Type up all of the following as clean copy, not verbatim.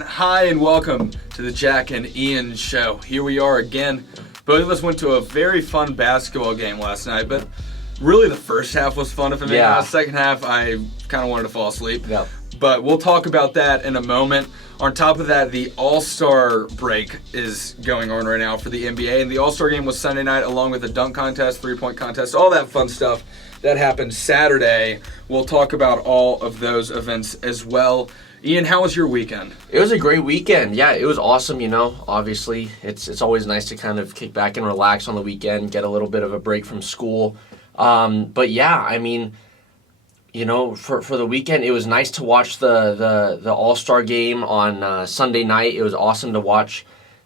Hi and welcome to the Jack and Ian Show. Here we are again. Both of us went to a very fun basketball game last night, but really the first half was fun for me. Yeah. The second half, I kind of wanted to fall asleep. Yep. But we'll talk about that in a moment. On top of that, the All-Star break is going on right now for the NBA, and the All-Star game was Sunday night along with a dunk contest, three-point contest, all that fun stuff that happened Saturday. We'll talk about all of those events as well. Ian, how was your weekend? It was a great weekend. Yeah, it was awesome, Obviously, it's always nice to kind of kick back and relax on the weekend, get a little bit of a break from school. But yeah, for the weekend, it was nice to watch the All-Star game on Sunday night. It was awesome to watch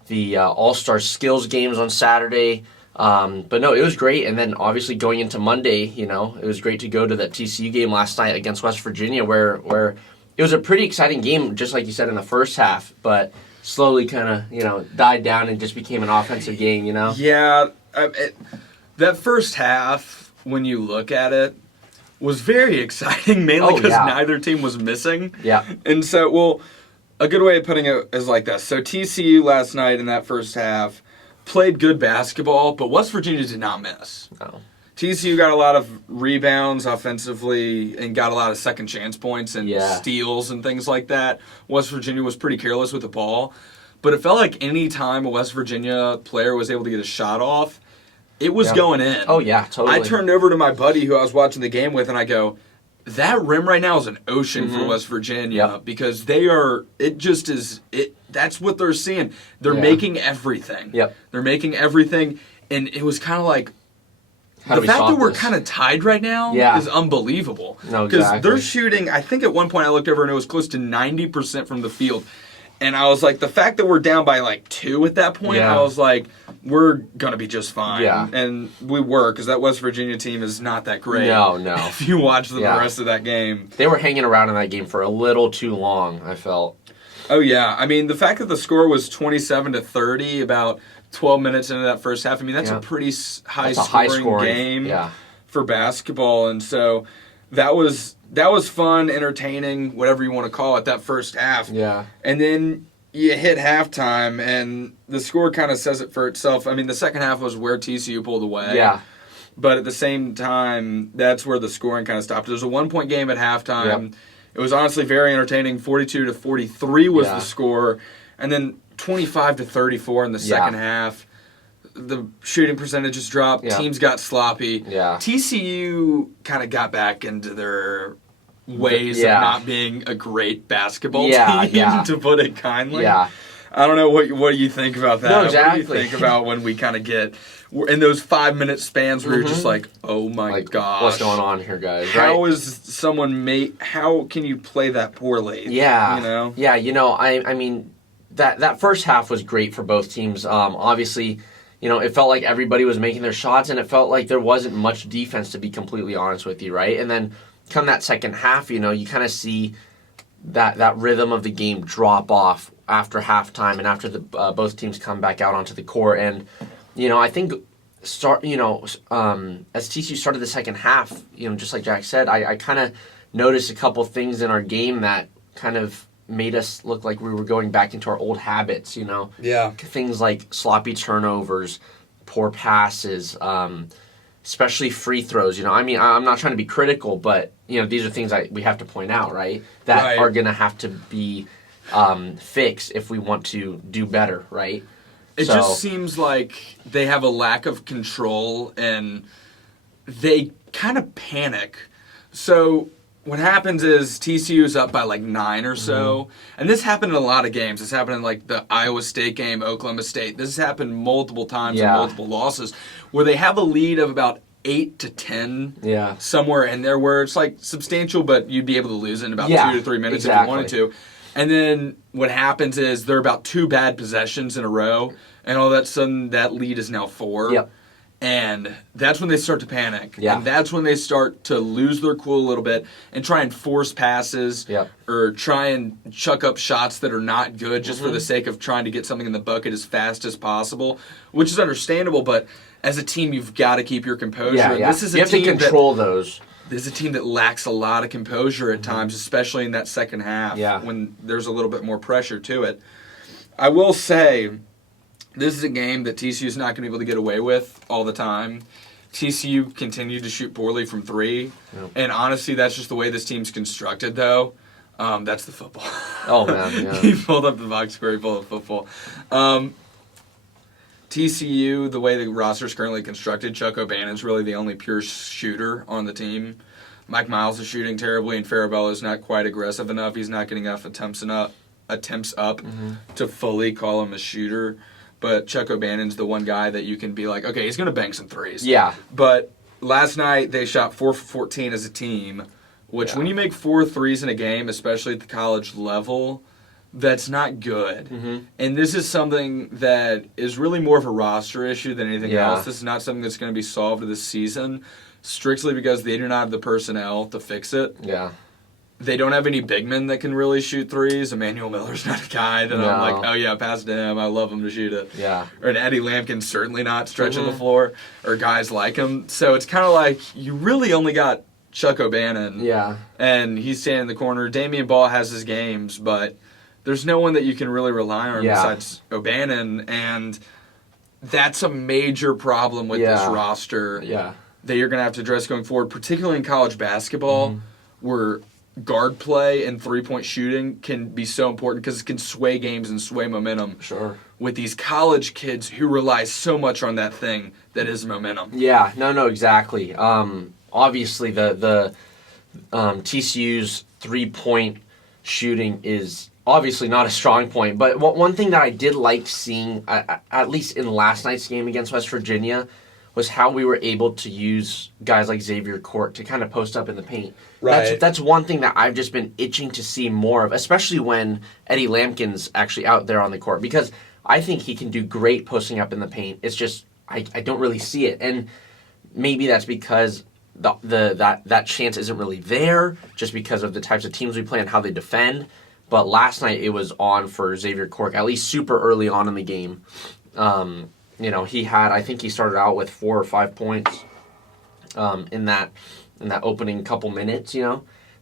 the All-Star skills games on Saturday. But no, it was great. And then obviously going into Monday, it was great to go to that TCU game last night against West Virginia where it was a pretty exciting game, just like you said in the first half, but slowly kind of, died down and just became an offensive game, Yeah, that first half, when you look at it, was very exciting, mainly because neither team was missing. Yeah. And so, a good way of putting it is like this. So TCU last night in that first half played good basketball, but West Virginia did not miss. Oh. TCU got a lot of rebounds offensively and got a lot of second chance points and steals and things like that. West Virginia was pretty careless with the ball. But it felt like any time a West Virginia player was able to get a shot off, it was going in. Oh, yeah, totally. I turned over to my buddy who I was watching the game with, and I go, that rim right now is an ocean for West Virginia because they are, that's what they're seeing. They're making everything. Yep. They're making everything, and it was kind of like, the fact that we're kind of tied right now is unbelievable. No, because exactly. they're shooting, I think at one point I looked over and it was close to 90% from the field. And I was like, the fact that we're down by like 2 at that point, I was like, we're going to be just fine. Yeah. And we were, because that West Virginia team is not that great. No. If you watch the rest of that game. They were hanging around in that game for a little too long, I felt. Oh, yeah. I mean, the fact that the score was 27-30 about 12 minutes into that first half, that's a pretty high-scoring game for basketball. And so that was fun, entertaining, whatever you want to call it, that first half. Yeah. And then you hit halftime, and the score kind of says it for itself. The second half was where TCU pulled away. Yeah. But at the same time, that's where the scoring kind of stopped. It was a 1-point game at halftime. Yep. It was honestly very entertaining. 42-43 was the score. And then 25-34 in the second half. The shooting percentages dropped. Yeah. Teams got sloppy. Yeah. TCU kind of got back into their ways of not being a great basketball team, to put it kindly. Yeah. I don't know what do you think about that? No, exactly. What do you think about when we kind of get in those 5-minute spans where you're just like, oh my gosh, what's going on here, guys? How is someone how can you play that poorly? Yeah. Yeah, that first half was great for both teams. Obviously, it felt like everybody was making their shots, and it felt like there wasn't much defense, to be completely honest with you, right? And then come that second half, you kind of see that rhythm of the game drop off after halftime and after the both teams come back out onto the court. And, I think as TCU started the second half, just like Jack said, I kind of noticed a couple things in our game that kind of made us look like we were going back into our old habits, Yeah. Things like sloppy turnovers, poor passes, especially free throws. I'm not trying to be critical, but, these are things we have to point out, right? That are going to have to be fixed if we want to do better, right? It just seems like they have a lack of control, and they kind of panic. So what happens is TCU's up by like 9 or so, and this happened in a lot of games. This happened in like the Iowa State game, Oklahoma State. This has happened multiple times in multiple losses, where they have a lead of about 8 to 10, somewhere in there, where it's like substantial, but you'd be able to lose in about 2 to 3 minutes if you wanted to. And then what happens is they're about 2 bad possessions in a row, and all of a sudden that lead is now 4. Yep. And that's when they start to panic. Yeah. And that's when they start to lose their cool a little bit and try and force passes or try and chuck up shots that are not good just for the sake of trying to get something in the bucket as fast as possible, which is understandable. But as a team, you've got to keep your composure. Yeah, This is you have to control those. this is a team that lacks a lot of composure at times, especially in that second half when there's a little bit more pressure to it. I will say, this is a game that TCU's not going to be able to get away with all the time. TCU continued to shoot poorly from three, and honestly, that's just the way this team's constructed, though. That's the football. Oh, man, yeah. He pulled up the box score, he pulled up football. TCU, the way the roster's currently constructed, Chuck O'Bannon's really the only pure shooter on the team. Mike Miles is shooting terribly, and Farabella's not quite aggressive enough. He's not getting enough attempts up to fully call him a shooter. But Chuck O'Bannon's the one guy that you can be like, okay, he's going to bang some threes. Yeah. But last night they shot 4 for 14 as a team, which when you make 4 threes in a game, especially at the college level, that's not good. And this is something that is really more of a roster issue than anything else. This is not something that's going to be solved this season, strictly because they do not have the personnel to fix it. Yeah. They don't have any big men that can really shoot threes. Emmanuel Miller's not a guy that I'm like, oh yeah, pass to him. I love him to shoot it. Yeah. Or an Eddie Lampkin's certainly not stretching the floor, or guys like him. So it's kind of like you really only got Chuck O'Bannon. Yeah. And he's standing in the corner. Damian Ball has his games, but there's no one that you can really rely on besides O'Bannon. And that's a major problem with this roster that you're going to have to address going forward, particularly in college basketball, where guard play and three-point shooting can be so important because it can sway games and sway momentum. Sure. With these college kids who rely so much on that thing that is momentum. Yeah, no, exactly. Obviously, the TCU's three-point shooting is obviously not a strong point, but one thing that I did like seeing, at least in last night's game against West Virginia, was how we were able to use guys like Xavier Court to kind of post up in the paint. Right. That's one thing that I've just been itching to see more of, especially when Eddie Lampkin's actually out there on the court, because I think he can do great posting up in the paint. It's just I don't really see it, and maybe that's because that chance isn't really there, just because of the types of teams we play and how they defend. But last night it was on for Xavier Court, at least super early on in the game. I think he started out with 4 or 5 points in that opening couple minutes,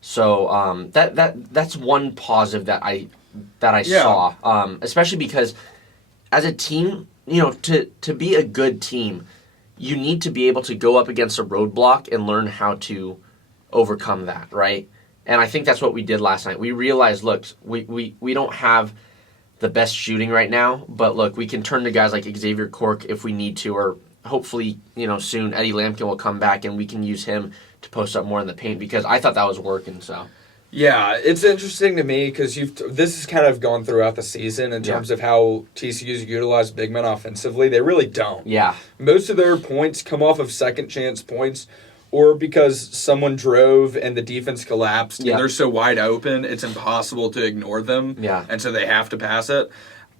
So that's one positive that I saw, especially because as a team, to be a good team, you need to be able to go up against a roadblock and learn how to overcome that, right? And I think that's what we did last night. We realized, look, we don't have the best shooting right now, but look, we can turn to guys like Xavier Cork if we need to, or hopefully, soon Eddie Lampkin will come back and we can use him to post up more in the paint, because I thought that was working. So yeah, it's interesting to me because this has kind of gone throughout the season in terms of how TCU's utilized big men offensively. They really don't. Yeah, most of their points come off of second chance points, or because someone drove and the defense collapsed and they're so wide open, it's impossible to ignore them. Yeah. And so they have to pass it.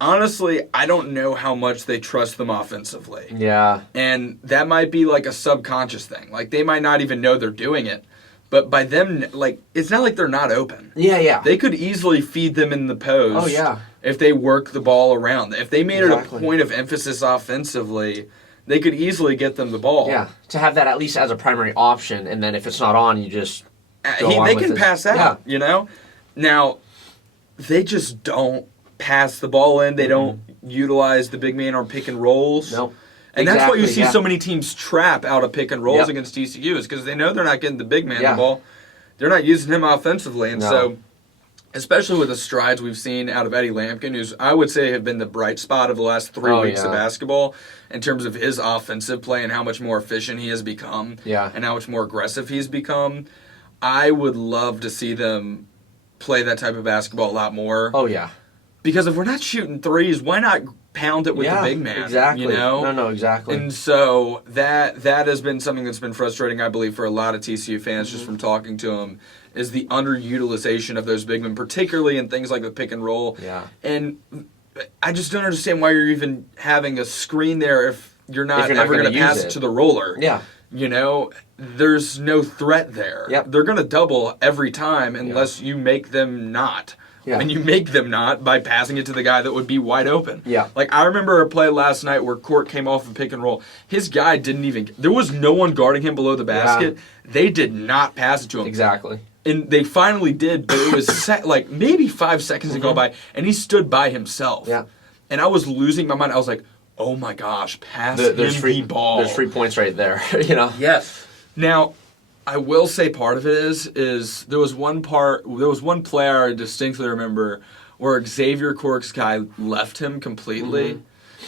Honestly, I don't know how much they trust them offensively. Yeah. And that might be like a subconscious thing. Like, they might not even know they're doing it. But by them, like, it's not like they're not open. Yeah. They could easily feed them in the post. Oh, yeah. If they work the ball around. If they made it a point of emphasis offensively, they could easily get them the ball. Yeah, to have that at least as a primary option, and then if it's not on, you just they can pass out, Now, they just don't pass the ball in. They don't utilize the big man on pick and rolls. Nope. And that's why you see so many teams trap out of pick and rolls against TCU, is because they know they're not getting the big man the ball. They're not using him offensively. And so, especially with the strides we've seen out of Eddie Lampkin, who's, I would say, have been the bright spot of the last 3 weeks of basketball in terms of his offensive play and how much more efficient he has become and how much more aggressive he's become. I would love to see them play that type of basketball a lot more. Oh, yeah. Because if we're not shooting threes, why not pound it with the big man? Exactly. No, exactly. And so that has been something that's been frustrating, I believe, for a lot of TCU fans just from talking to them, is the underutilization of those big men, particularly in things like the pick and roll. Yeah. And I just don't understand why you're even having a screen there if you're not ever going to pass it to the roller. Yeah. There's no threat there. Yep. They're going to double every time unless you make them not. Yeah. And you make them not by passing it to the guy that would be wide open. Yeah. Like, I remember a play last night where Court came off a pick and roll. His guy didn't even... There was no one guarding him below the basket. Yeah. They did not pass it to him. Exactly. And they finally did, but it was like maybe 5 seconds to go by, and he stood by himself. Yeah. And I was losing my mind. I was like, oh my gosh, pass him the ball. There's 3 points right there, you know? Yes. Now, I will say part of it is there was one play I distinctly remember where Xavier Cork's guy left him completely,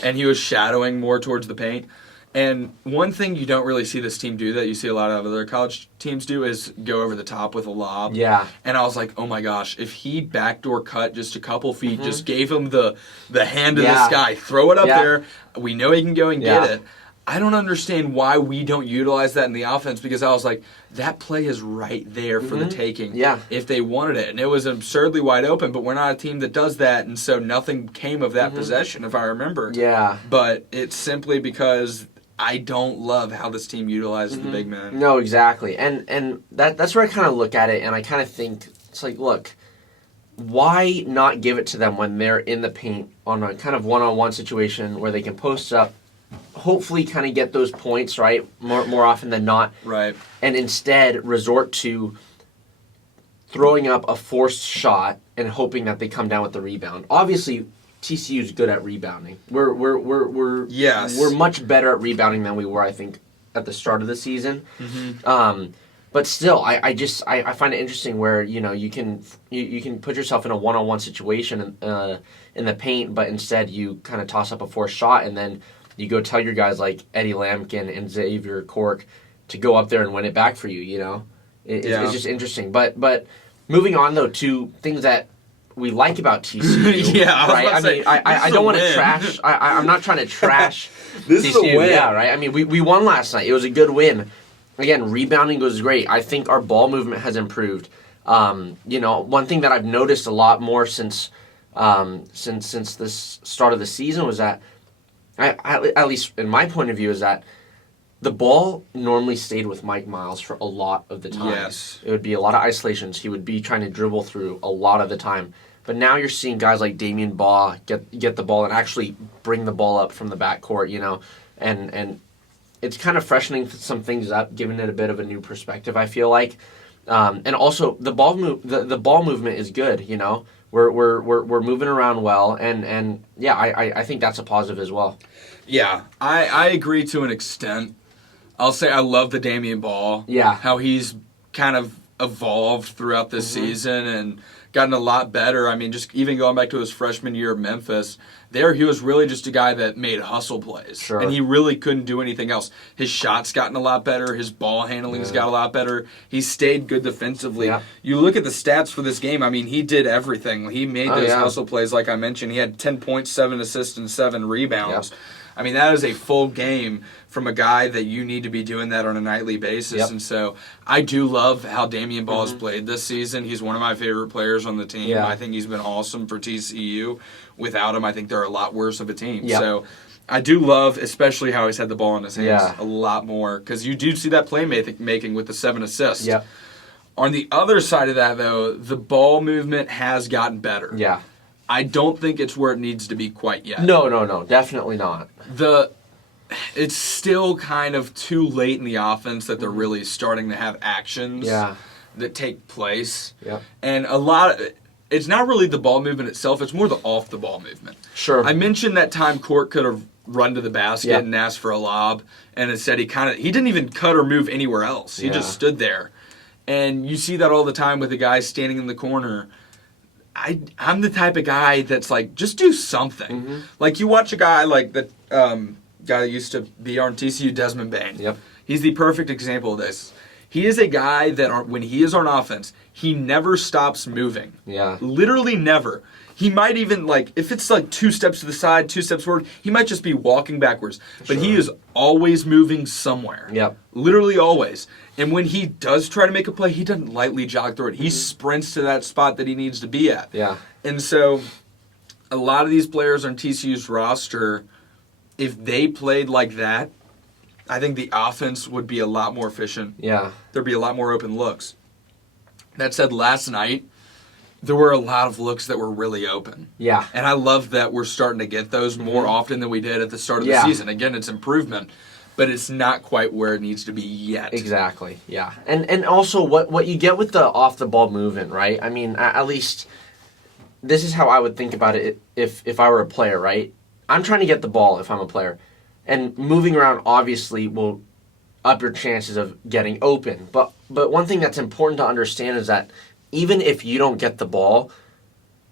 and he was shadowing more towards the paint. And one thing you don't really see this team do that you see a lot of other college teams do is go over the top with a lob. Yeah. And I was like, oh my gosh, if he backdoor cut just a couple feet, just gave him the hand of this guy, throw it up there, we know he can go and get it. I don't understand why we don't utilize that in the offense, because I was like, that play is right there for the taking if they wanted it. And it was absurdly wide open, but we're not a team that does that, and so nothing came of that possession, if I remember. Yeah. But it's simply because I don't love how this team utilizes the big men. No, exactly. And that's where I kind of look at it, and I kind of think, it's like, look, why not give it to them when they're in the paint on a kind of one-on-one situation where they can post up, hopefully kind of get those points, right, more often than not. Right. And instead resort to throwing up a forced shot and hoping that they come down with the rebound. Obviously, TCU is good at rebounding. We're much better at rebounding than we were, I think, at the start of the season. But still, I find it interesting where, you know, you can put yourself in a one-on-one situation in the paint, but instead you kind of toss up a forced shot, and then you go tell your guys like Eddie Lampkin and Xavier Cork to go up there and win it back for you. You know, it's just interesting. But moving on though to things that we like about TCU. Right. I mean, I don't want to trash. I'm not trying to trash this TCU. Is a win. Yeah, right. I mean, we won last night. It was a good win. Again, rebounding was great. I think our ball movement has improved. You know, one thing that I've noticed a lot more since this start of the season was that, at least in my point of view, is that the ball normally stayed with Mike Miles for a lot of the time. Yes. It would be a lot of isolations. He would be trying to dribble through a lot of the time. But now you're seeing guys like Damian Baugh get the ball and actually bring the ball up from the backcourt, you know, and it's kind of freshening some things up, giving it a bit of a new perspective, I feel like. And also the ball movement is good, you know. We're moving around well, and yeah, I think that's a positive as well. Yeah, I agree to an extent. I'll say I love the Damian Baugh. Yeah. How he's kind of evolved throughout this season and gotten a lot better. I mean, just even going back to his freshman year of Memphis, there he was really just a guy that made hustle plays. Sure. And he really couldn't do anything else. His shot's gotten a lot better. His ball handling's got a lot better. He stayed good defensively. Yeah. You look at the stats for this game, I mean, he did everything. He made those hustle plays like I mentioned. He had 10 points, 7 assists, and 7 rebounds. Yep. I mean, that is a full game from a guy that you need to be doing that on a nightly basis. Yep. And so I do love how Damian Baugh has played this season. He's one of my favorite players on the team. Yeah. I think he's been awesome for TCU. Without him, I think they're a lot worse of a team. Yep. So I do love, especially how he's had the ball in his hands a lot more, because you do see that playmaking with the 7 assists. Yep. On the other side of that, though, the ball movement has gotten better. Yeah. I don't think it's where it needs to be quite yet. No, definitely not. It's still kind of too late in the offense that they're really starting to have actions that take place. Yeah. And it's not really the ball movement itself, it's more the off the ball movement. Sure. I mentioned that time Court could have run to the basket and asked for a lob, and instead he didn't even cut or move anywhere else. He just stood there. And you see that all the time with the guy standing in the corner. I'm the type of guy that's like, just do something. Like, you watch a guy like the guy that used to be on TCU, Desmond Bain. Yep. He's the perfect example of this. He is a guy that when he is on offense, he never stops moving. Yeah. Literally never. He might even, like, if it's like 2 steps to the side, 2 steps forward, he might just be walking backwards. But he is always moving somewhere. Yep. Literally always. And when he does try to make a play, he doesn't lightly jog through it. He sprints to that spot that he needs to be at. Yeah. And so a lot of these players on TCU's roster, if they played like that, I think the offense would be a lot more efficient. Yeah. There'd be a lot more open looks. That said, last night, there were a lot of looks that were really open. Yeah. And I love that we're starting to get those more often than we did at the start of the season. Again, it's improvement, but it's not quite where it needs to be yet. Exactly. Yeah. And also what you get with the off the ball movement, right? I mean, at least this is how I would think about it if I were a player, right? I'm trying to get the ball if I'm a player. And moving around obviously will up your chances of getting open. But one thing that's important to understand is that even if you don't get the ball,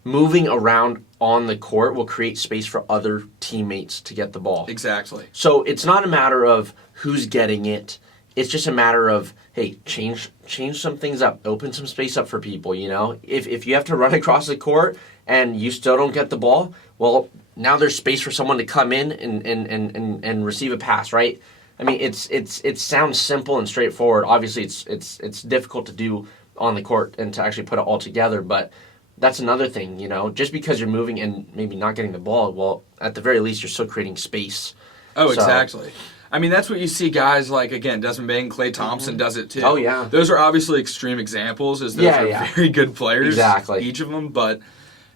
moving around on the court will create space for other teammates to get the ball. Exactly. So it's not a matter of who's getting it. It's just a matter of, hey, change some things up, open some space up for people, you know? If you have to run across the court and you still don't get the ball, well, now there's space for someone to come in and receive a pass, right? I mean, it sounds simple and straightforward. Obviously, it's difficult to do on the court and to actually put it all together, but that's another thing, you know? Just because you're moving and maybe not getting the ball, well, at the very least, you're still creating space. Oh, exactly. I mean, that's what you see guys like, again, Desmond Bain, Klay Thompson does it too. Oh, yeah. Those are obviously extreme examples, as those are very good players, exactly. each of them. But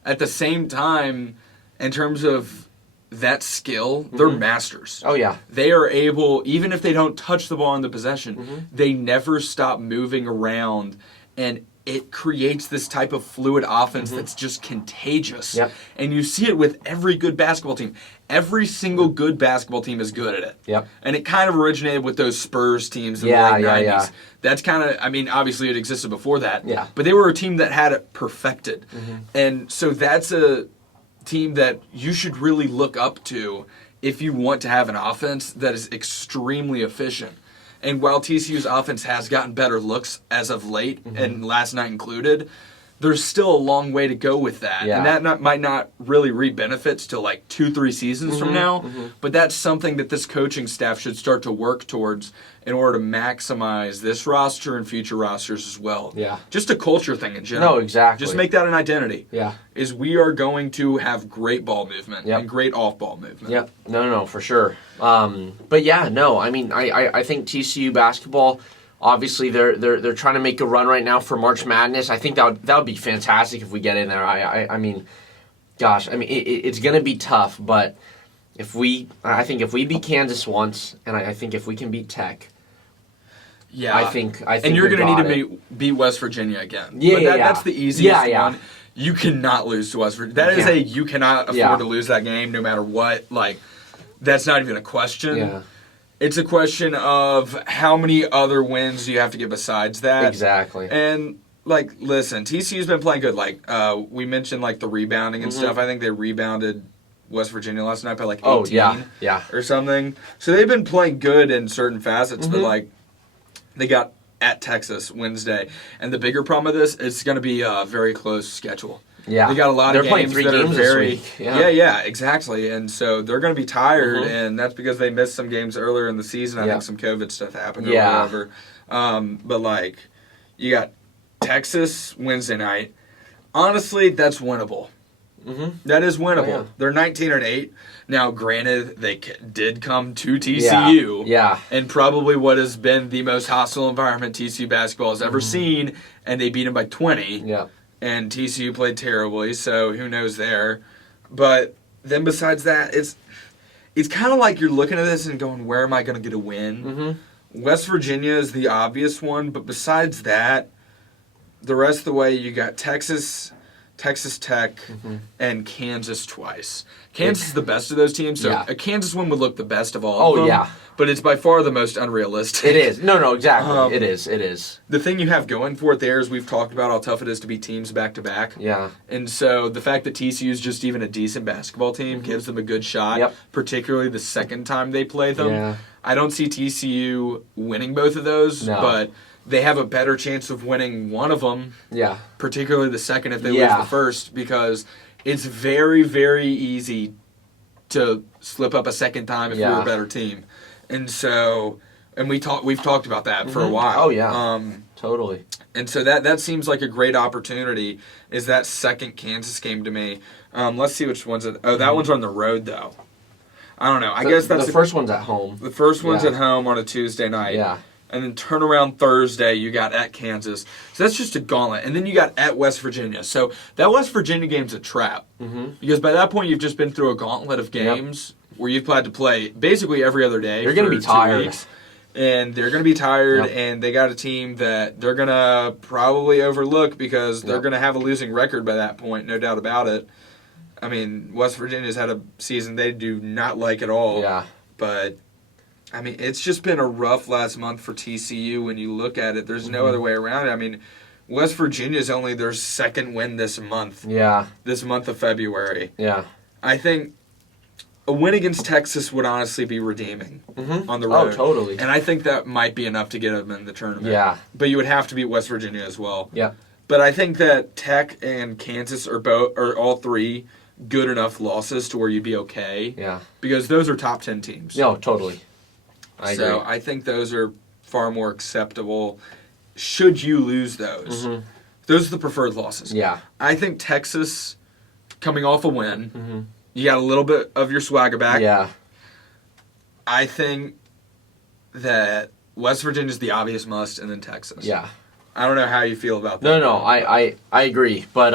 at the same time, in terms of that skill, they're masters. Oh, yeah. They are able, even if they don't touch the ball in the possession, they never stop moving around, and it creates this type of fluid offense that's just contagious. Yep. And you see it with every good basketball team. Every single good basketball team is good at it. Yep. And it kind of originated with those Spurs teams in the late 90s. Yeah. That's kind of, I mean, obviously it existed before that. Yeah. But they were a team that had it perfected. And so that's a team that you should really look up to if you want to have an offense that is extremely efficient. And while TCU's offense has gotten better looks as of late, and last night included, there's still a long way to go with that. Yeah. And that might not really reap benefits till like 2-3 seasons from now. But that's something that this coaching staff should start to work towards in order to maximize this roster and future rosters as well. Yeah. Just a culture thing in general. No, exactly. Just make that an identity. Yeah. Is we are going to have great ball movement and great off-ball movement. Yep. No, for sure. But yeah, no, I mean, I think TCU basketball, obviously they're trying to make a run right now for March Madness. I think that would be fantastic if we get in there. I mean, gosh, I mean, it's going to be tough, but I think if we beat Kansas once, and I think if we can beat Tech, yeah, I think and you're going to need to beat West Virginia again. Yeah, but that's the easiest one. Yeah. You cannot lose to West Virginia. That is you cannot afford to lose that game no matter what. Like, that's not even a question. Yeah. It's a question of how many other wins do you have to get besides that. Exactly. And, like, listen, TCU's been playing good. Like, we mentioned, like, the rebounding and stuff. I think they rebounded West Virginia last night by, like, 18 or something. So they've been playing good in certain facets, but, like, they got at Texas Wednesday. And the bigger problem of this, it's going to be a very close schedule. Yeah. They got a lot of games that are very... This week. Yeah, exactly. And so they're going to be tired, and that's because they missed some games earlier in the season. I think some COVID stuff happened or whatever. But, like, you got Texas Wednesday night. Honestly, that's winnable. That is winnable. Oh, yeah. They're 19-8. Now, granted, they did come to TCU and probably what has been the most hostile environment TCU basketball has ever seen, and they beat them by 20. Yeah. And TCU played terribly, so who knows there. But then besides that, it's kind of like you're looking at this and going, where am I going to get a win? West Virginia is the obvious one, but besides that, the rest of the way you got Texas Tech, and Kansas twice. Kansas is the best of those teams, so a Kansas win would look the best of all of them. Oh, yeah. But it's by far the most unrealistic. It is. No, exactly. It is. The thing you have going for it there is we've talked about how tough it is to beat teams back-to-back. Yeah. And so the fact that TCU is just even a decent basketball team gives them a good shot, particularly the second time they play them. Yeah. I don't see TCU winning both of those, but they have a better chance of winning one of them, particularly the second if they lose the first, because it's very, very easy to slip up a second time if you're a better team. And so, and we've talked about that for a while. Oh, yeah. Totally. And so that seems like a great opportunity, is that second Kansas game to me. Let's see which one's it. Oh, that one's on the road, though. I don't know. I guess that's... The first one's at home. The first one's at home on a Tuesday night. Yeah. And then turn around Thursday, you got at Kansas. So that's just a gauntlet. And then you got at West Virginia. So that West Virginia game's a trap. Mm-hmm. Because by that point, you've just been through a gauntlet of games where you've had to play basically every other day. You're going to be tired. 2 weeks. And they're going to be tired, and they got a team that they're going to probably overlook because they're going to have a losing record by that point, no doubt about it. I mean, West Virginia's had a season they do not like at all. Yeah. But, I mean, it's just been a rough last month for TCU when you look at it. There's no other way around it. I mean, West Virginia's only their second win this month. Yeah. This month of February. Yeah. I think a win against Texas would honestly be redeeming on the road. Oh, totally. And I think that might be enough to get them in the tournament. Yeah. But you would have to beat West Virginia as well. Yeah. But I think that Tech and Kansas are all three good enough losses to where you'd be okay. Yeah. Because those are top 10 teams. No, totally. I agree. So I think those are far more acceptable should you lose those. Mm-hmm. Those are the preferred losses. Yeah. I think Texas, coming off a win, you got a little bit of your swagger back. Yeah. I think that West Virginia's the obvious must, and then Texas. Yeah. I don't know how you feel about that. No, I agree. But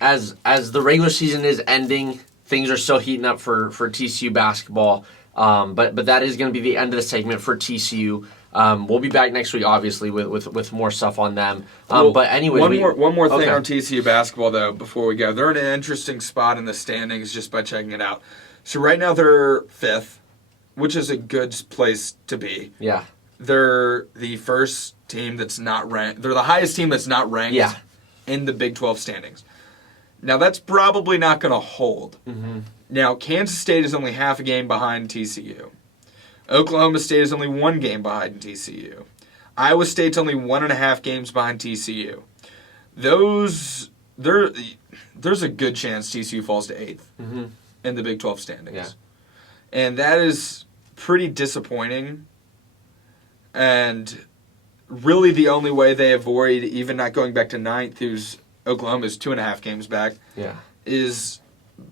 as the regular season is ending, things are still heating up for TCU basketball. But that is going to be the end of the segment for TCU. We'll be back next week, obviously, with more stuff on them. But anyway, one more thing on TCU basketball though before we go. They're in an interesting spot in the standings just by checking it out. So right now they're 5th, which is a good place to be. Yeah. They're the first team that's not ranked. They're the highest team that's not ranked in the Big 12 standings. Now that's probably not going to hold. Mm-hmm. Now Kansas State is only half a game behind TCU. Oklahoma State is only 1 game behind TCU. Iowa State's only 1.5 games behind TCU. There's a good chance TCU falls to 8th in the Big 12 standings. Yeah. And that is pretty disappointing. And really the only way they avoid even not going back to 9th, who's Oklahoma's 2.5 games back, is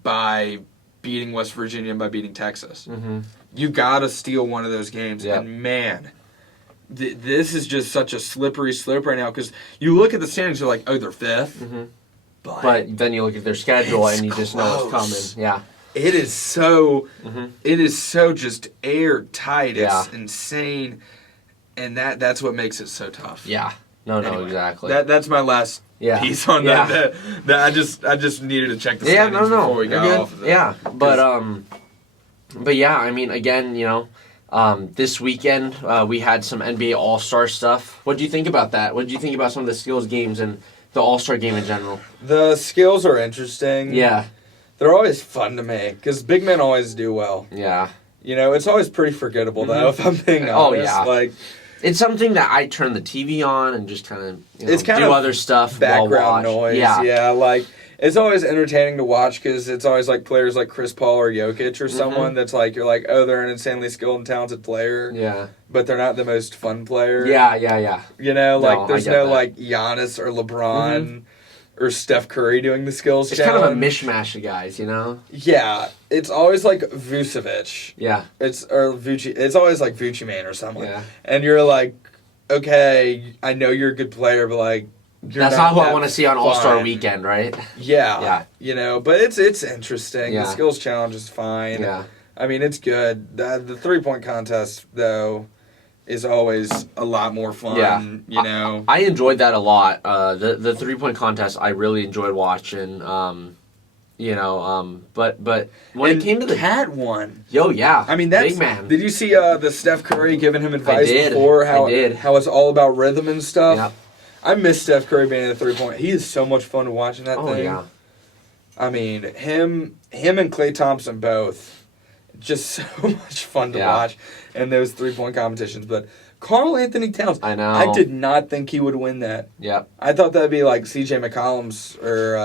by beating West Virginia and by beating Texas. Mm-hmm. You got to steal one of those games. Yep. And, man, this is just such a slippery slope right now because you look at the standings, you're like, oh, they're 5th. Mm-hmm. But then you look at their schedule and you just know close. it's coming. Yeah. It is so just airtight. It's insane. And that's what makes it so tough. Yeah. No, Anyway, exactly. That's my last piece on that. I just needed to check the standings before we got off of it. Yeah, but yeah, I mean, again, this weekend we had some NBA All-Star stuff. What do you think about that? What do you think about some of the skills games and the All-Star game in general? The skills are interesting. Yeah. They're always fun to make because big men always do well. Yeah. It's always pretty forgettable though, if I'm being honest. Oh, yeah. Like, it's something that I turn the TV on and just kind of it's kind do of other stuff background while watch. noise. Yeah, like it's always entertaining to watch because it's always like players like Chris Paul or Jokic or someone that's like you're like, oh, they're an insanely skilled and talented player. Yeah. But they're not the most fun player. Yeah. There's no like Giannis or LeBron or Steph Curry doing the skills It's challenge. kind of a mishmash of guys, Yeah, it's always like Vucevic. Yeah. It's always like Vucci Man or something. Yeah. And you're like, okay, I know you're a good player, but like that's not what I want to see on All-Star Weekend, right? Yeah. But it's interesting. Yeah. The skills challenge is fine. Yeah. I mean, it's good. The 3-point contest though is always a lot more fun, I enjoyed that a lot. The 3-point contest I really enjoyed watching. But when it came to the Cat one. I mean, that's big man. Did you see the Steph Curry giving him advice before I did. How it's all about rhythm and stuff? Yep. I miss Steph Curry being in the 3-point. He is so much fun watching that thing. Oh yeah. I mean, him and Klay Thompson both just so much fun to watch in those 3-point competitions. But Karl Anthony Towns, I know. I did not think he would win that. Yep. I thought that'd be like C.J. McCollum's or.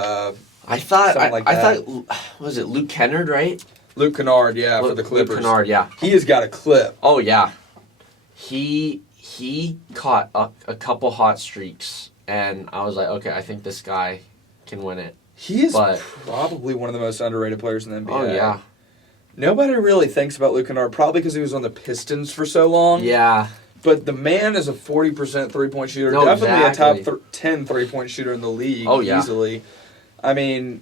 I thought I thought was it Luke Kennard, right? Luke Kennard, for the Clippers. Luke Kennard, yeah. He has got a clip. Oh yeah. He caught a couple hot streaks, and I was like, okay, I think this guy can win it. He is probably one of the most underrated players in the NBA. Oh yeah. Nobody really thinks about Luke Kennard, probably because he was on the Pistons for so long. Yeah. but the man is a 40% three-point shooter. No, Definitely exactly. a top 10 three-point shooter in the league. Oh, yeah. Easily. I mean,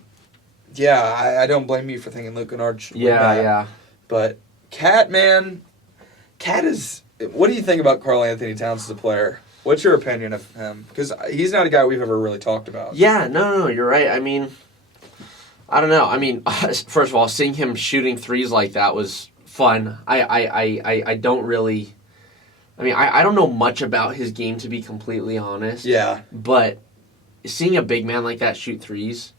yeah, I don't blame you for thinking Luke Kennard should win Yeah, that. yeah. But Cat, man, Cat is. What do you think about Karl Anthony Towns as a player? What's your opinion of him? Because he's not a guy we've ever really talked about. Yeah, no, you're right. I mean, I don't know. I mean, first of all, seeing him shooting threes like that was fun. I don't really. I mean, I don't know much about his game, to be completely honest. Yeah. But seeing a big man like that shoot threes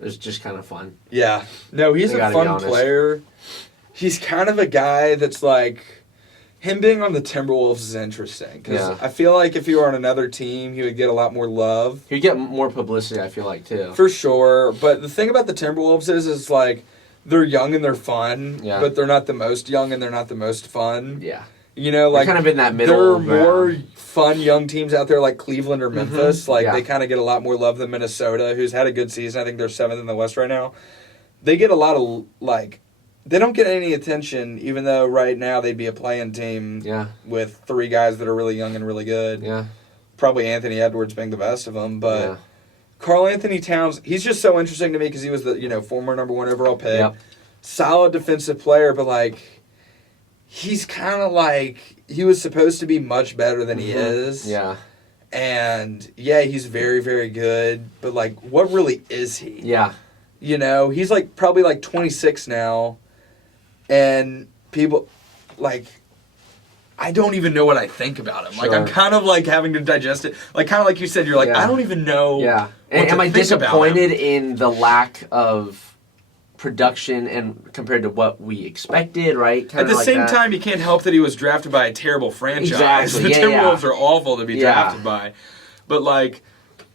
is just kind of fun. Yeah. No, he's a fun player. He's kind of a guy that's like, him being on the Timberwolves is interesting. Because I feel like if he were on another team, he would get a lot more love. He'd get more publicity, I feel like, too. For sure. But the thing about the Timberwolves is like, they're young and they're fun. Yeah. But they're not the most young and they're not the most fun. Yeah. You know, like, they're kind of in that middle. There are more fun young teams out there like Cleveland or Memphis. Mm-hmm. Like, they kind of get a lot more love than Minnesota, who's had a good season. I think they're 7th in the West right now. They get a lot of, like, they don't get any attention, even though right now they'd be a play-in team with 3 guys that are really young and really good. Yeah. Probably Anthony Edwards being the best of them. But Karl Anthony Towns, he's just so interesting to me because he was the former number 1 overall pick. Yep. Solid defensive player, but, like, he's kind of like, he was supposed to be much better than he is. Yeah. And, yeah, he's very, very good. But, like, what really is he? Yeah. You know, he's, like, probably, like, 26 now. And people, like, I don't even know what I think about him. Sure. Like, I'm kind of, like, having to digest it. Like, kind of like you said, you're like, I don't even know. Yeah. And am I disappointed in the lack of production and compared to what we expected, right? At the same time, you can't help that he was drafted by a terrible franchise. Exactly. The Timberwolves are awful to be drafted by. But, like,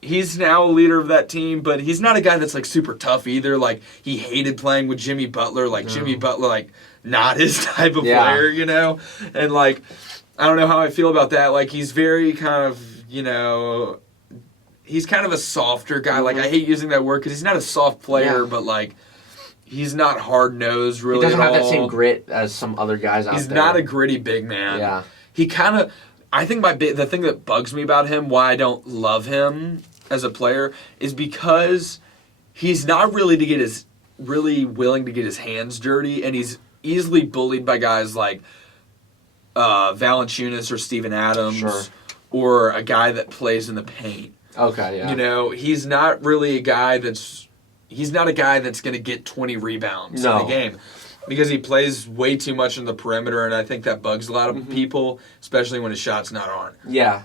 he's now a leader of that team, but he's not a guy that's, like, super tough either. Like, he hated playing with Jimmy Butler. Like, Jimmy Butler, like, not his type of player, you know? And, like, I don't know how I feel about that. Like, he's very kind of, he's kind of a softer guy. Like, I hate using that word because he's not a soft player, but, like, he's not hard-nosed really at all. He doesn't have that same grit as some other guys out there. He's not a gritty big man. Yeah. He kind of... I think the thing that bugs me about him, why I don't love him as a player, is because he's not really willing to get his hands dirty, and he's easily bullied by guys like Valanciunas or Steven Adams or a guy that plays in the paint. Okay, yeah. You know, he's not really a guy that's going to get 20 rebounds in a game. Because he plays way too much in the perimeter, and I think that bugs a lot of people, especially when his shot's not on. Yeah.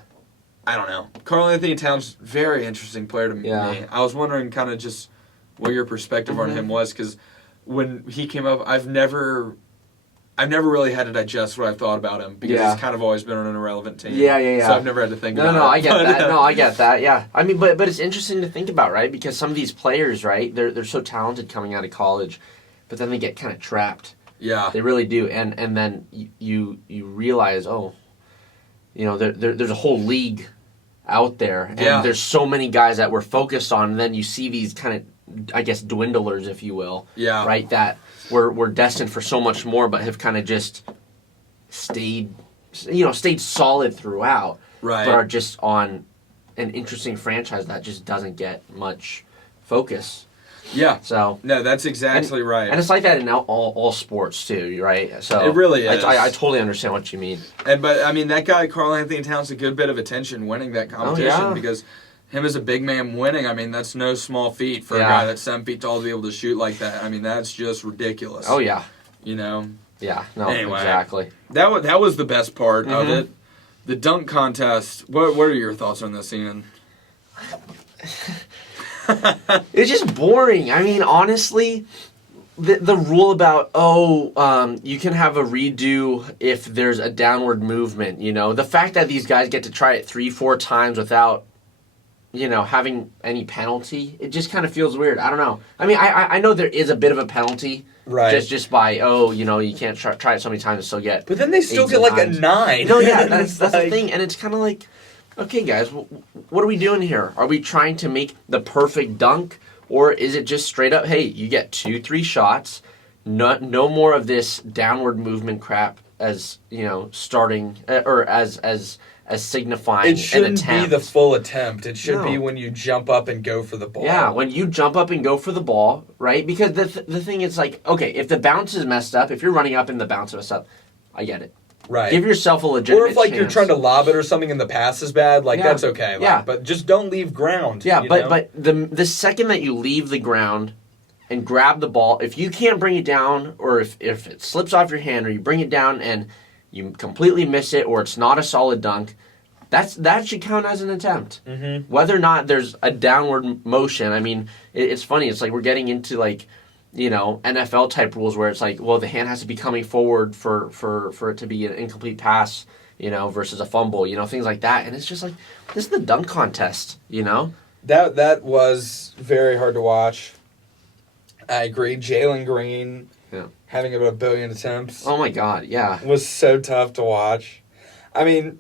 I don't know. Karl Anthony Towns, very interesting player to me. I was wondering kind of just what your perspective on him was, because when he came up, I've never really had to digest what I thought about him, because he's kind of always been on an irrelevant team. Yeah. So I've never had to think about it. I get that. No, I get that, yeah. I mean, but it's interesting to think about, right? Because some of these players, right, they're so talented coming out of college, but then they get kind of trapped. Yeah. They really do. And then you realize, there's a whole league out there. And there's so many guys that we're focused on. And then you see these kind of, I guess, dwindlers, if you will. Yeah. Right? That we're destined for so much more, but have kind of just stayed solid throughout. Right. But are just on an interesting franchise that just doesn't get much focus. Yeah. So no, that's exactly right. And it's like that in all sports too, right? So it really is. I totally understand what you mean. But I mean, that guy Karl Anthony Towns a good bit of attention winning that competition because him as a big man winning. I mean, that's no small feat for a guy that's 7 feet tall to be able to shoot like that. I mean, that's just ridiculous. Oh yeah. You know. Yeah. No. Anyway, exactly. That was the best part of it. The dunk contest. What are your thoughts on this, Ian? It's just boring. I mean, honestly, the rule about you can have a redo if there's a downward movement. You know, the fact that these guys get to try it 3-4 times without having any penalty, it just kind of feels weird. I don't know. I mean, I know there is a bit of a penalty, right? Just by you can't try it so many times and still get. But then they still get like a 9. No, yeah, that's the thing, and it's kind of like. Okay, guys, what are we doing here? Are we trying to make the perfect dunk, or is it just straight up, hey, you get 2-3 shots, no more of this downward movement crap, starting or as signifying It shouldn't an attempt. be the full attempt. It should be No. when you jump up and go for the ball. Yeah, when you jump up and go for the ball, right? Because the thing is like, okay, if the bounce is messed up, if you're running up and the bounce is messed up, I get it. Right. Give yourself a legitimate Or if like chance. you're trying to lob it or something and the pass is bad, like Yeah. that's okay. Like, Yeah. But just don't leave ground. Yeah, you but know? but the second that you leave the ground and grab the ball, if you can't bring it down, or if it slips off your hand, or you bring it down and you completely miss it, or it's not a solid dunk, that should count as an attempt. Mm-hmm. Whether or not there's a downward motion, I mean, it's funny. It's like we're getting into like, NFL type rules where it's like, well, the hand has to be coming forward for it to be an incomplete pass, versus a fumble, things like that. And it's just like, this is the dunk contest, That was very hard to watch. I agree. Jalen Green having about 1 billion attempts Oh my God, yeah. was so tough to watch. I mean,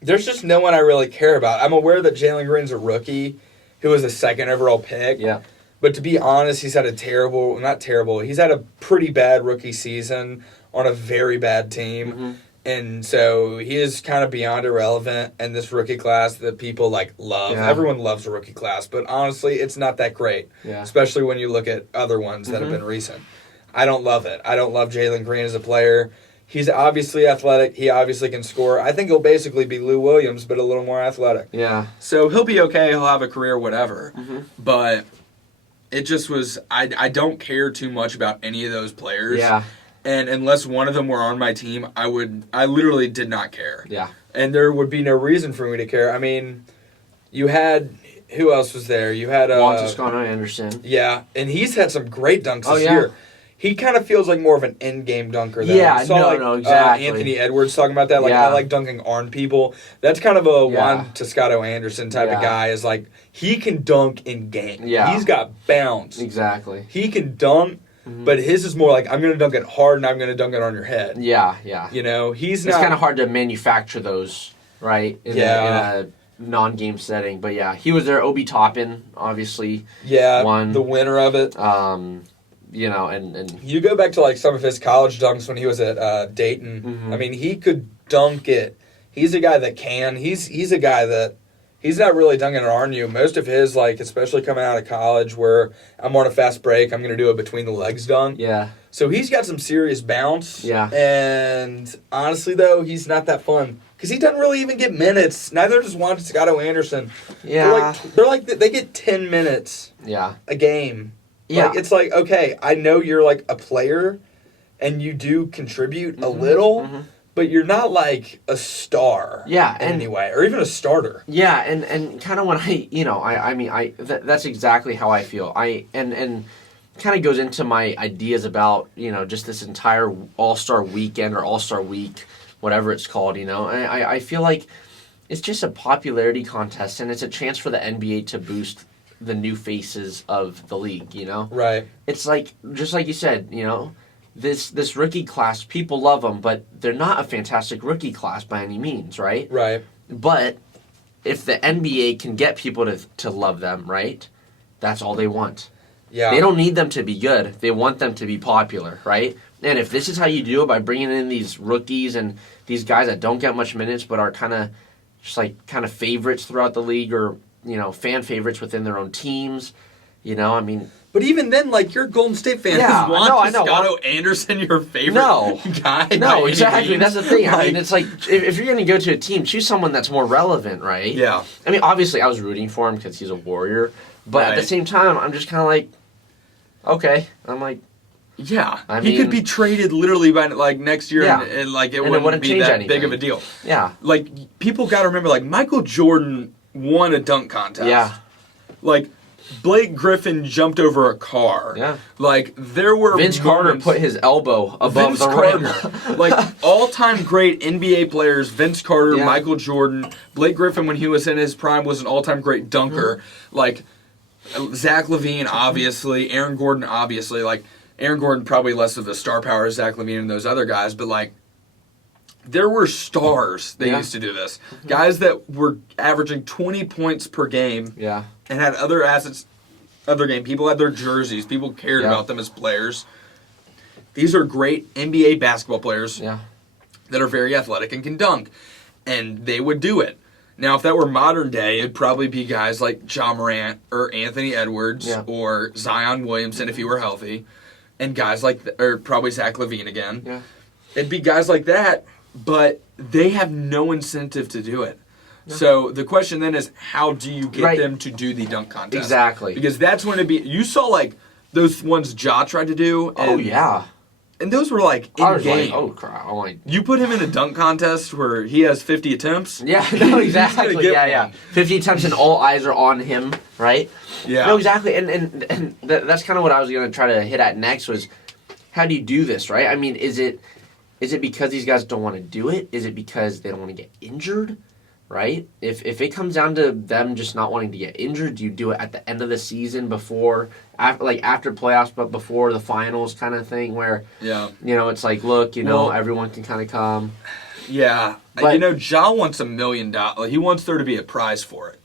there's just no one I really care about. I'm aware that Jalen Green's a rookie who was a second overall pick. Yeah. But to be honest, he's had he's had a pretty bad rookie season on a very bad team. Mm-hmm. And so he is kind of beyond irrelevant in this rookie class that people love. Yeah. Everyone loves a rookie class, but honestly, it's not that great. Yeah. Especially when you look at other ones that have been recent. I don't love it. I don't love Jalen Green as a player. He's obviously athletic. He obviously can score. I think he'll basically be Lou Williams, but a little more athletic. Yeah. So he'll be okay. He'll have a career, whatever. Mm-hmm. But it just was, I don't care too much about any of those players. Yeah. And unless one of them were on my team, I literally did not care. Yeah. And there would be no reason for me to care. I mean, you had, who else was there? You had Juan Toscano-Anderson. Yeah, and he's had some great dunks this yeah. year. He kind of feels like more of an in-game dunker. Though. Yeah, I saw, exactly. Anthony Edwards talking about that. Like, Yeah. I like dunking on people. That's kind of a Yeah. Juan Toscano-Anderson type of Yeah. guy. Is like, he can dunk in game. Yeah. He's got bounce. Exactly. He can dunk, but his is more like, I'm going to dunk it hard and I'm going to dunk it on your head. Yeah, yeah. He's It's not... kind of hard to manufacture those, right? In a non-game setting. But yeah, he was there. Obi Toppin, obviously. Won. The winner of it. And You go back to some of his college dunks when he was at Dayton. Mm-hmm. I mean, he could dunk it. He's a guy that can. He's a guy that he's not really dunking it on you. Most of his, especially coming out of college, where I'm on a fast break, I'm going to do a between the legs dunk. yeah. So he's got some serious bounce. Yeah. And honestly, though, he's not that fun because he doesn't really even get minutes. Neither does Juan Toscano-Anderson. Yeah. They get 10 minutes Yeah. a game. Yeah. It's like, okay, I know you're a player and you do contribute a little, but you're not a star in any way, or even a starter. Yeah, and kind of when that's exactly how I feel. And kind of goes into my ideas about, just this entire All-Star weekend or All-Star week, whatever it's called, And I feel like it's just a popularity contest, and it's a chance for the NBA to boost the new faces of the league, Right. It's just like you said, this rookie class, people love them, but they're not a fantastic rookie class by any means, right? Right. But if the NBA can get people to love them, right, that's all they want. Yeah. They don't need them to be good. They want them to be popular, right? And if this is how you do it, by bringing in these rookies and these guys that don't get much minutes but are kind of favorites throughout the league, or fan favorites within their own teams, But even then, you're a Golden State fan. Yeah, Is Juan I know. Toscano-Anderson your favorite guy? No, by exactly. any means? That's the thing. I mean, it's if you're going to go to a team, choose someone that's more relevant, right? Yeah. I mean, obviously, I was rooting for him because he's a Warrior, but at the same time, I'm just kind of okay. I'm yeah. I he mean, could be traded literally by next year, Yeah. and it it wouldn't wouldn't be change that anything. big of a deal. yeah, People got to remember, Michael Jordan won a dunk contest. yeah, Blake Griffin jumped over a car. Yeah. There were Vince Carter moments- put his elbow above Vince the Carter, rim. all-time great NBA players, Vince Carter, Yeah. Michael Jordan, Blake Griffin when he was in his prime was an all-time great dunker. Zach LaVine, obviously, Aaron Gordon, obviously. Aaron Gordon probably less of a star power as Zach LaVine and those other guys, but there were stars that Yeah. used to do this. Guys that were averaging 20 points per game Yeah, and had other assets, other game. People had their jerseys. People cared Yeah. about them as players. these are great NBA basketball players Yeah. that are very athletic and can dunk, and they would do it. Now, if that were modern day, it'd probably be guys like Ja Morant or Anthony Edwards or Zion Williamson if he were healthy, and guys like, or probably Zach LaVine again. Yeah. It'd be guys like that, but they have no incentive to do it. Yeah. So the question then is, how do you get them to do the dunk contest? Exactly. Because that's when it'd be, you saw like those ones Ja tried to do. And, oh, yeah. And those were like in-game. Like, oh, crap. I'm like, you put him in a dunk contest where he has 50 attempts. Yeah, no, exactly. Yeah. 50 attempts and all eyes are on him, right? Yeah. No, exactly. And that's kind of what I was going to try to hit at next was, how do you do this, right? I mean, is it because these guys don't want to do it? Is it because they don't want to get injured, right? If it comes down to them just not wanting to get injured, do you do it at the end of the season before playoffs, but before the finals kind of thing where, it's like, look, everyone can kind of come. Yeah. But, Ja wants $1 million. He wants there to be a prize for it,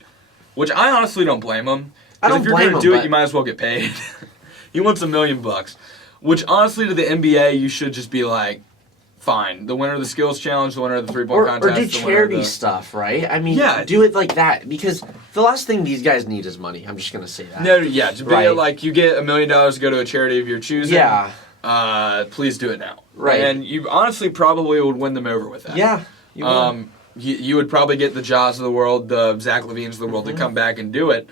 which I honestly don't blame him. Because if you're going to do it, you might as well get paid. He wants $1 million, which honestly to the NBA, you should just be like, fine. The winner of the skills challenge, the winner of the three-point contest. Or do charity stuff, right? I mean, yeah. Do it like that. Because the last thing these guys need is money. I'm just going to say that. No, yeah. To be like, you get $1 million to go to a charity of your choosing. Yeah. Please do it now. Right. And you honestly probably would win them over with that. Yeah. You would. You would probably get the Jaws of the world, the Zach LaVines of the world to come back and do it.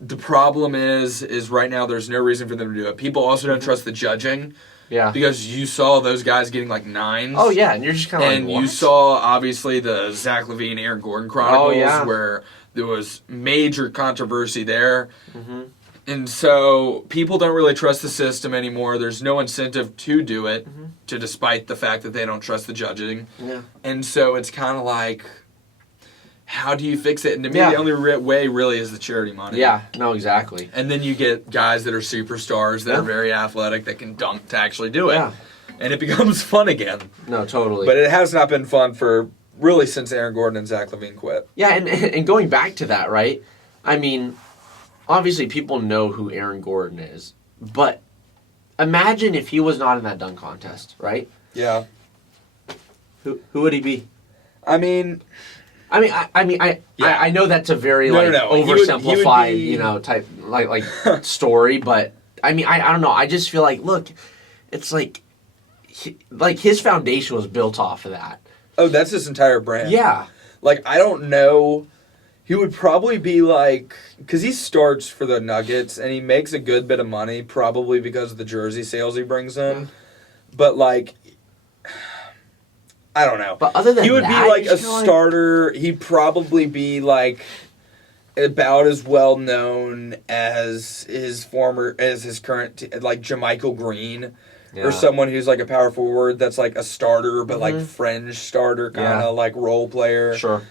The problem is right now there's no reason for them to do it. People also don't trust the judging. Yeah. Because you saw those guys getting like 9s. Oh, yeah, and you're just kind of like, And what? you saw, obviously, the Zach LaVine, Aaron Gordon Chronicles where there was major controversy there. Mm-hmm. And so people don't really trust the system anymore. There's no incentive to do it, despite the fact that they don't trust the judging. Yeah. And so it's kind of like, how do you fix it? And to me, the only way really is the charity money. Yeah, no, exactly. And then you get guys that are superstars that are very athletic that can dunk to actually do it. Yeah. And it becomes fun again. No, totally. But it has not been fun for really since Aaron Gordon and Zach LaVine quit. Yeah, and going back to that, right? I mean, obviously people know who Aaron Gordon is, but imagine if he was not in that dunk contest, right? Yeah. Who would he be? I mean, I know that's a very oversimplified, he would be... type like story, but I mean, I don't know. I just feel like, look, it's like his foundation was built off of that. Oh, that's his entire brand. Yeah. Like, I don't know. He would probably be like, because he starts for the Nuggets and he makes a good bit of money, probably because of the jersey sales he brings in. Yeah. But like, I don't know. But other than he would that, be like a starter. He'd probably be like about as well known as his current, like JaMychal Green. Yeah. Or someone who's like a power forward that's like a starter, but like fringe starter, kind of like role player. Sure.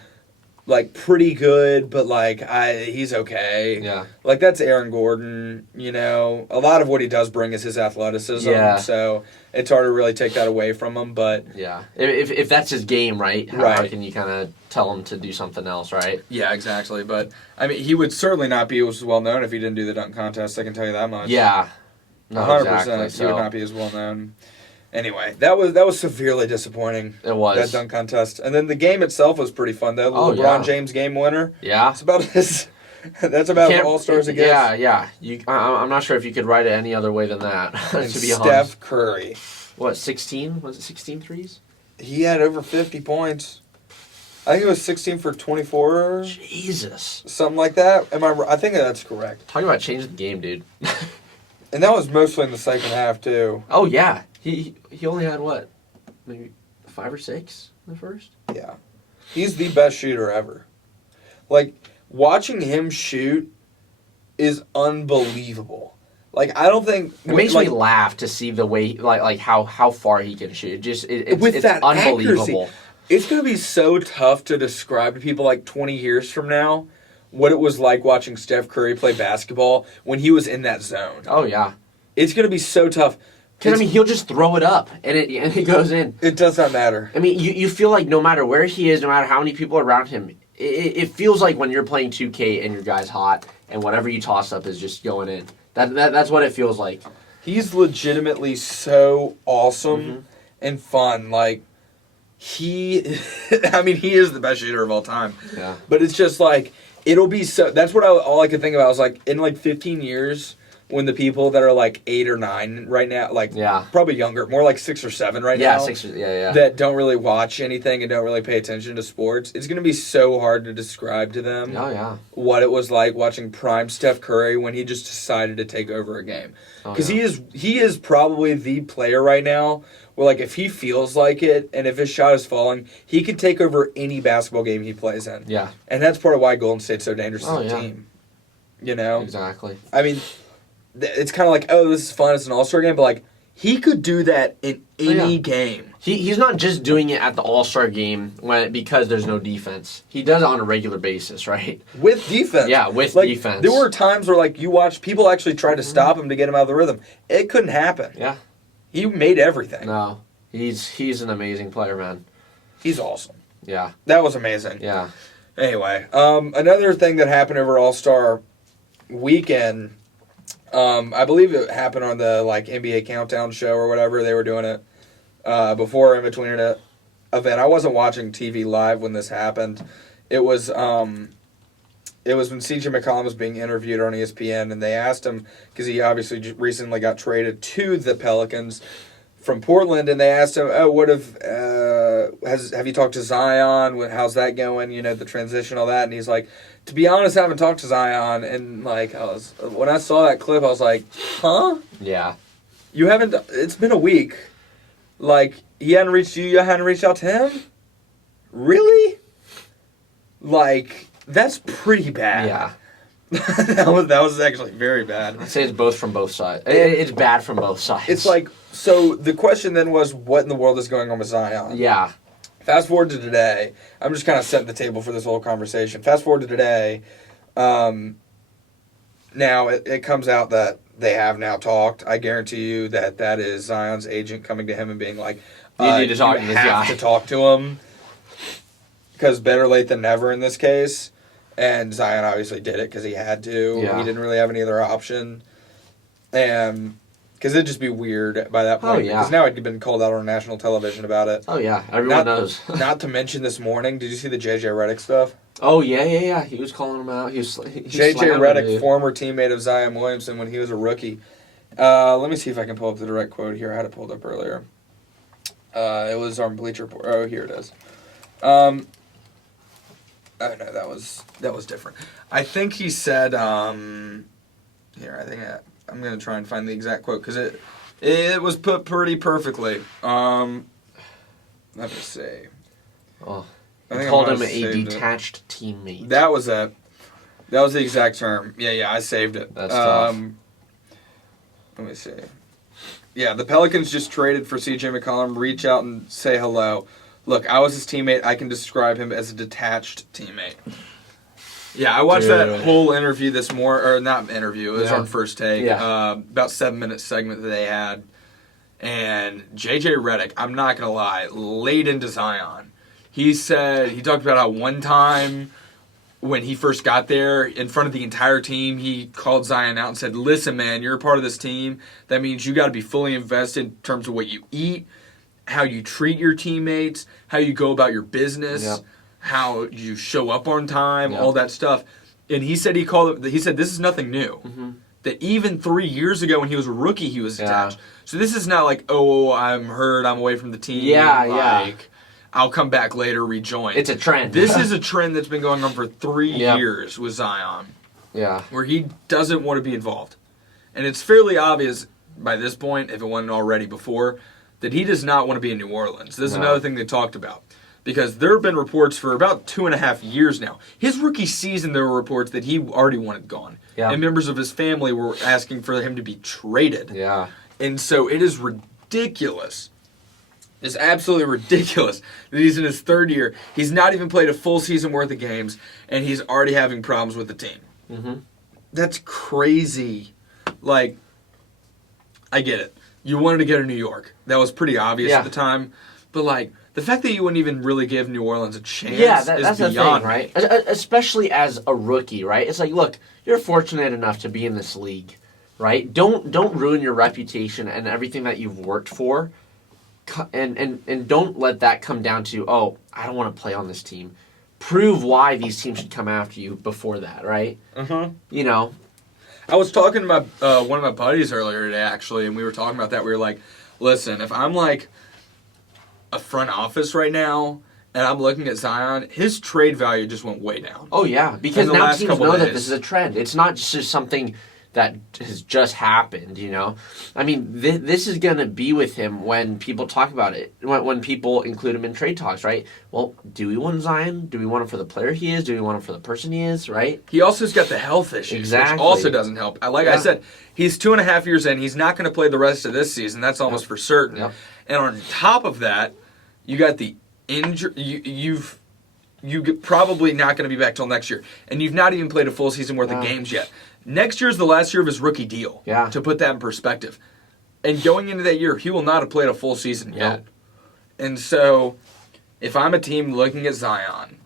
Like pretty good, but like he's okay. Yeah. Like that's Aaron Gordon, A lot of what he does bring is his athleticism. Yeah. So it's hard to really take that away from him, but yeah. If that's his game, right? How can you kind of tell him to do something else, right? Yeah, exactly. But I mean, he would certainly not be as well known if he didn't do the dunk contest. I can tell you that much. Yeah. No, 100%. Exactly. He would not be as well known. Anyway, that was severely disappointing. It was. That dunk contest. And then the game itself was pretty fun, though. The LeBron James game winner. Yeah. It's about his... That's about All-Stars again. Yeah. I'm not sure if you could write it any other way than that, to be Steph honest. Steph Curry. What, 16? Was it 16 threes? He had over 50 points. I think it was 16 for 24. Jesus. Something like that. I think that's correct. Talking about changing the game, dude. And that was mostly in the second half, too. Oh, yeah. He only had, what, maybe 5 or 6 in the first? Yeah. He's the best shooter ever. Like, watching him shoot is unbelievable. Like, I don't think... It makes me laugh to see the way, like how far he can shoot. It's that unbelievable. Accuracy, it's going to be so tough to describe to people like 20 years from now what it was like watching Steph Curry play basketball when he was in that zone. Oh, yeah. It's going to be so tough. Because, he'll just throw it up, and it goes in. It does not matter. I mean, you feel like no matter where he is, no matter how many people are around him, it feels like when you're playing 2K and your guy's hot, and whatever you toss up is just going in. That's what it feels like. He's legitimately so awesome and fun. Like, he is the best shooter of all time. Yeah. But it's just like, it'll be so, that's what all I could think about was like, in like 15 years, when the people that are like 8 or 9 right now, like probably younger, more like 6 or 7 right now, that don't really watch anything and don't really pay attention to sports, it's going to be so hard to describe to them what it was like watching prime Steph Curry when he just decided to take over a game. Because he is probably the player right now where, like, if he feels like it and if his shot is falling, he can take over any basketball game he plays in. Yeah. And that's part of why Golden State's so dangerous as a team. You know? Exactly. I mean, it's kind of like, oh, this is fun, it's an all-star game, but, like, he could do that in any game. He's not just doing it at the all-star game because there's no defense. He does it on a regular basis, right? With defense. Yeah, with like, defense. There were times where, like, you watch people actually try to stop him to get him out of the rhythm. It couldn't happen. Yeah. He made everything. No. He's an amazing player, man. He's awesome. Yeah. That was amazing. Yeah. Anyway, another thing that happened over All-Star Weekend, I believe it happened on the like NBA Countdown show or whatever. They were doing it before in between an event. I wasn't watching TV live when this happened. It was when CJ McCollum was being interviewed on ESPN, and they asked him, because he obviously just recently got traded to the Pelicans from Portland, and they asked him, "Oh, what if have you talked to Zion? How's that going? You know, the transition, all that." And he's like, "To be honest, I haven't talked to Zion." And like, when I saw that clip, I was like, "Huh? Yeah. You haven't? It's been a week. Like, he hadn't reached you. You hadn't reached out to him? Really? Like, that's pretty bad." Yeah. that was actually very bad. I'd say it's both from both sides. It's bad from both sides. It's like, so the question then was, what in the world is going on with Zion? Yeah. Fast forward to today. I'm just kind of setting the table for this whole conversation. Fast forward to today. Now it comes out that they have now talked. I guarantee you that is Zion's agent coming to him and being like, you need to talk to this guy. You have to talk to him. Because better late than never in this case. And Zion obviously did it because he had to. Yeah. He didn't really have any other option. And because it'd just be weird by that point. Because now he'd been called out on national television about it. Oh, yeah. Everyone knows. Not to mention this morning, did you see the J.J. Redick stuff? Oh, yeah. He was calling him out. J.J. Redick, former teammate of Zion Williamson when he was a rookie. Let me see if I can pull up the direct quote here. I had it pulled up earlier. It was on Bleacher Report. Oh, here it is. Oh no, that was different. I think he said, I'm going to try and find the exact quote because it was put pretty perfectly. Let me see. Oh, I called him a detached teammate. That was the exact term. Yeah, I saved it. That's tough. Let me see. Yeah, the Pelicans just traded for CJ McCollum. Reach out and say hello. Look, I was his teammate. I can describe him as a detached teammate. Yeah, I watched that whole interview this morning, or not interview, it was on First Take, about 7-minute segment that they had. And J.J. Redick, I'm not going to lie, laid into Zion. He talked about how one time when he first got there, in front of the entire team, he called Zion out and said, "Listen, man, you're a part of this team. That means you got to be fully invested in terms of what you eat, how you treat your teammates, how you go about your business, how you show up on time, all that stuff." And he said this is nothing new. Mm-hmm. That even 3 years ago when he was a rookie, he was attached. So this is not like, oh, I'm hurt, I'm away from the team. I'll come back later, rejoin. It's a trend. This is a trend that's been going on for 3 years with Zion. Yeah. Where he doesn't want to be involved. And it's fairly obvious by this point, if it wasn't already before, that he does not want to be in New Orleans. This is another thing they talked about. Because there have been reports for about 2.5 years now. His rookie season, there were reports that he already wanted gone. Yeah. And members of his family were asking for him to be traded. Yeah. And so it is ridiculous. It's absolutely ridiculous that he's in his third year. He's not even played a full season worth of games, and he's already having problems with the team. Mm-hmm. That's crazy. Like, I get it. You wanted to go to New York. That was pretty obvious at the time. But, like, the fact that you wouldn't even really give New Orleans a chance that's is beyond the thing, right? Especially as a rookie, right? It's like, look, you're fortunate enough to be in this league. right? Don't ruin your reputation and everything that you've worked for, and don't let that come down to, oh, I don't want to play on this team. Prove why these teams should come after you before that, right? You know. I was talking to one of my buddies earlier today, actually, and we were talking about that. We were like, listen, if I'm like a front office right now and I'm looking at Zion, his trade value just went way down. Oh, yeah, because in the now last teams couple know days. that this is a trend. It's not just something that has just happened, you know? I mean, this is going to be with him when people talk about it, when people include him in trade talks, right? Well, do we want Zion? Do we want him for the player he is? Do we want him for the person he is, right? He also's got the health issues, Exactly. which also doesn't help. Like I Yeah. said, he's 2.5 years in. He's not going to play the rest of this season. That's almost for certain. Yep. And on top of that, you got the injury. You're probably not going to be back till next year. And you've not even played a full season worth of games yet. Next year's the last year of his rookie deal. Yeah. To put that in perspective. And going into that year, he will not have played a full season yet. And so, if I'm a team looking at Zion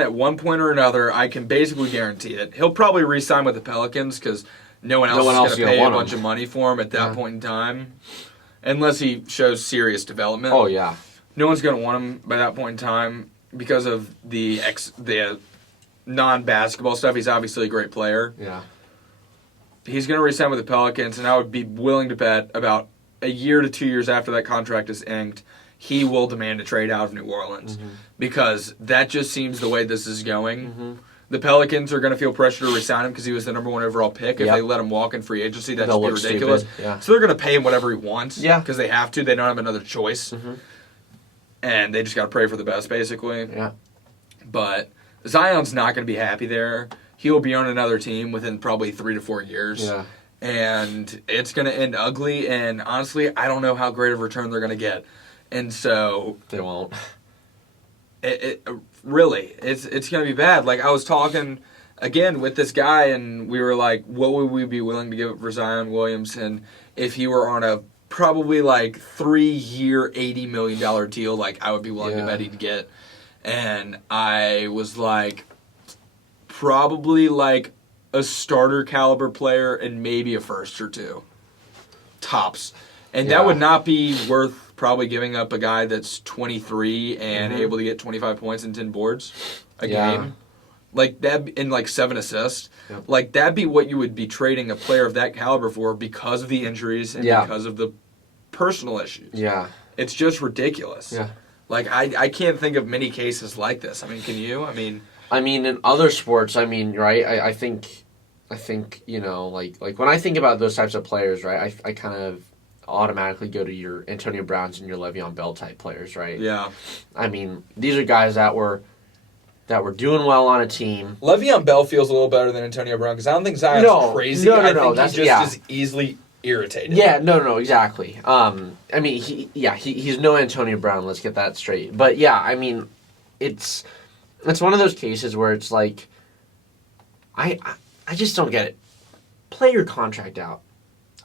at one point or another, I can basically guarantee it. He'll probably re-sign with the Pelicans because no one else is going to pay a bunch of money for him at that point in time. Unless he shows serious development. Oh, yeah. No one's going to want him by that point in time because of the non-basketball stuff. He's obviously a great player. Yeah. He's going to re-sign with the Pelicans, and I would be willing to bet about a year to 2 years after that contract is inked, he will demand a trade out of New Orleans because that just seems the way this is going. The Pelicans are going to feel pressure to re-sign him because he was the number 1 overall pick. If they let him walk in free agency, that'd just be ridiculous. Stupid. Yeah. So they're going to pay him whatever he wants because they have to. They don't have another choice. And they just got to pray for the best, basically. Yeah. But Zion's not going to be happy there. He'll be on another team within probably 3 to 4 years. Yeah. And it's going to end ugly. And honestly, I don't know how great of a return they're going to get. And so They won't. Really, it's going to be bad. Like, I was talking again with this guy, and we were like, what would we be willing to give up for Zion Williamson if he were on a probably like 3-year, $80 million deal? Like, I would be willing to bet he'd get. And I was like, probably like a starter caliber player and maybe a first or two. Tops. And that would not be worth probably giving up a guy that's 23 and able to get 25 points and 10 boards a game. Like that, and like 7 assists. Like, that'd be what you would be trading a player of that caliber for because of the injuries and because of the personal issues. Yeah. It's just ridiculous. Yeah. Like, I can't think of many cases like this. I mean, can you? I mean, in other sports, right, I think, you know, like when I think about those types of players, right, I kind of automatically go to your Antonio Browns and your Le'Veon Bell type players, right? Yeah. I mean, these are guys that were doing well on a team. Le'Veon Bell feels a little better than Antonio Brown because I don't think Zion's crazy. I think that's he just is easily irritated. Yeah, no, exactly. I mean, he's no Antonio Brown. Let's get that straight. But yeah, I mean, it's one of those cases where it's like, I just don't get it. Play your contract out.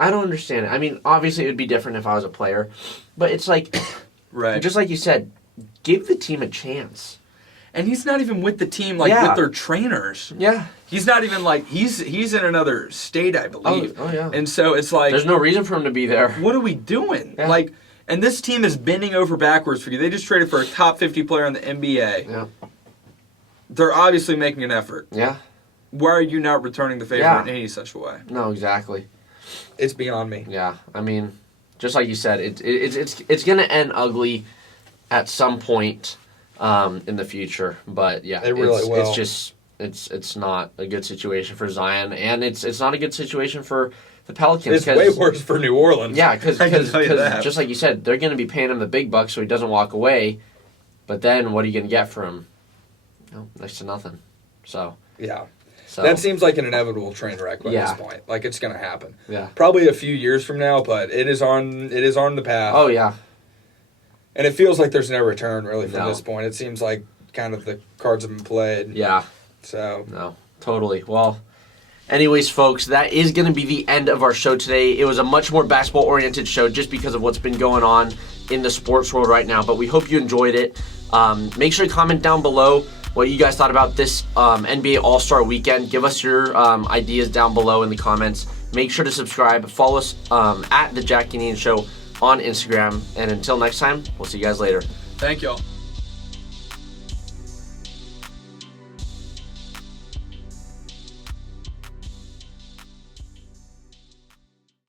I don't understand it. I mean, obviously it would be different if I was a player, but it's like, right? Just like you said, give the team a chance. And he's not even with the team, like with their trainers. Yeah. He's not even like he's in another state, I believe. Oh yeah. And so it's like there's no reason for him to be there. What are we doing? Yeah. Like, and this team is bending over backwards for you. They just traded for a top 50 player in the NBA. Yeah. They're obviously making an effort. Yeah. Why are you not returning the favor in any such a way? No, exactly. It's beyond me. Yeah, I mean, just like you said, it's going to end ugly at some point in the future. But yeah, it really will. It's just it's not a good situation for Zion, and it's not a good situation for the Pelicans. It's way worse for New Orleans. Yeah, because that. just like you said, they're going to be paying him the big bucks so he doesn't walk away. But then what are you going to get for him? No, next to nothing. So yeah. So that seems like an inevitable train wreck by this point. Like, it's going to happen. Yeah. Probably a few years from now, but it is on the path. Oh yeah. And it feels like there's no return really from this point. It seems like kind of the cards have been played. Yeah. So. No, totally. Well, anyways, folks, that is going to be the end of our show today. It was a much more basketball-oriented show just because of what's been going on in the sports world right now. But we hope you enjoyed it. Make sure to comment down below what you guys thought about this NBA All-Star Weekend. Give us your ideas down below in the comments. Make sure to subscribe. Follow us at the Jackie and Ian Show on Instagram. And until next time, we'll see you guys later. Thank y'all.